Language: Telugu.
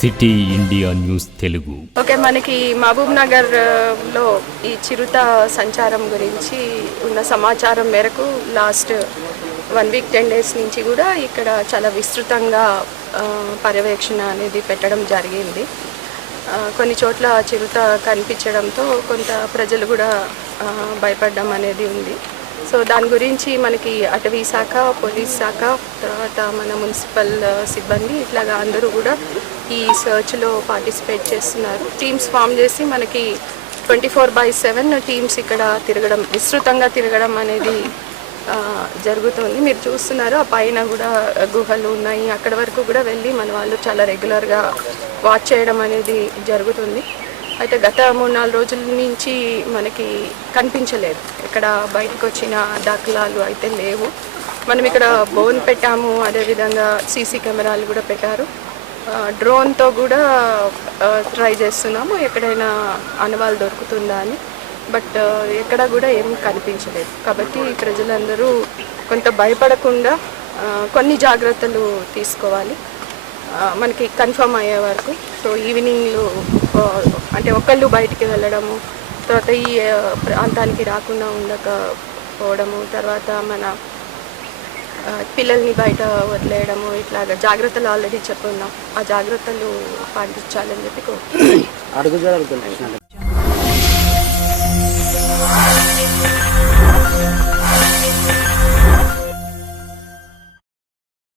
City India news Telugu. Okay, మనకి మహబూబ్ నగర్లో ఈ చిరుత సంచారం గురించి ఉన్న సమాచారం మేరకు లాస్ట్ 1 వీక్ 10 డేస్ నుంచి కూడా ఇక్కడ చాలా విస్తృతంగా పర్యవేక్షణ అనేది పెట్టడం జరిగింది. కొన్ని చోట్ల చిరుత కనిపించడంతో కొంత ప్రజలు కూడా భయపడడం అనేది ఉంది. సో దాని గురించి మనకి అటవీ శాఖ, పోలీస్ శాఖ, తర్వాత మన మున్సిపల్ సిబ్బంది ఇట్లాగా అందరూ కూడా ఈ సర్చ్లో పార్టిసిపేట్ చేస్తున్నారు. టీమ్స్ ఫామ్ చేసి మనకి 24/7 టీమ్స్ ఇక్కడ తిరగడం, విస్తృతంగా తిరగడం అనేది జరుగుతుంది. మీరు చూస్తున్నారు, ఆ పైన కూడా గుహలు ఉన్నాయి. అక్కడి వరకు కూడా వెళ్ళి మన వాళ్ళు చాలా రెగ్యులర్గా వాచ్ చేయడం అనేది జరుగుతుంది. అయితే గత 3-4 రోజుల నుంచి మనకి కనిపించలేదు, ఇక్కడ బయటకు వచ్చిన దాఖలాలు అయితే లేవు. మనం ఇక్కడ బోన్ పెట్టాము, అదేవిధంగా సీసీ కెమెరాలు కూడా పెట్టారు. డ్రోన్తో కూడా ట్రై చేస్తున్నాము ఎక్కడైనా ఆనవాళ్ళు దొరుకుతుందా అని. బట్ ఎక్కడ కూడా ఏం కనిపించలేదు. కాబట్టి ప్రజలందరూ కొంత భయపడకుండా కొన్ని జాగ్రత్తలు తీసుకోవాలి మనకి కన్ఫర్మ్ అయ్యే వరకు. సో ఈవినింగ్లో అంటే ఒకళ్ళు బయటికి వెళ్ళడము, తర్వాత ఈ ప్రాంతానికి రాకుండా ఉండకపోవడము, తర్వాత మన పిల్లల్ని బయట వదిలేయడము, ఇట్లాగా జాగ్రత్తలు ఆల్రెడీ చెప్పున్నాం. ఆ జాగ్రత్తలు పాటించాలని చెప్పి అడుగుజాడలు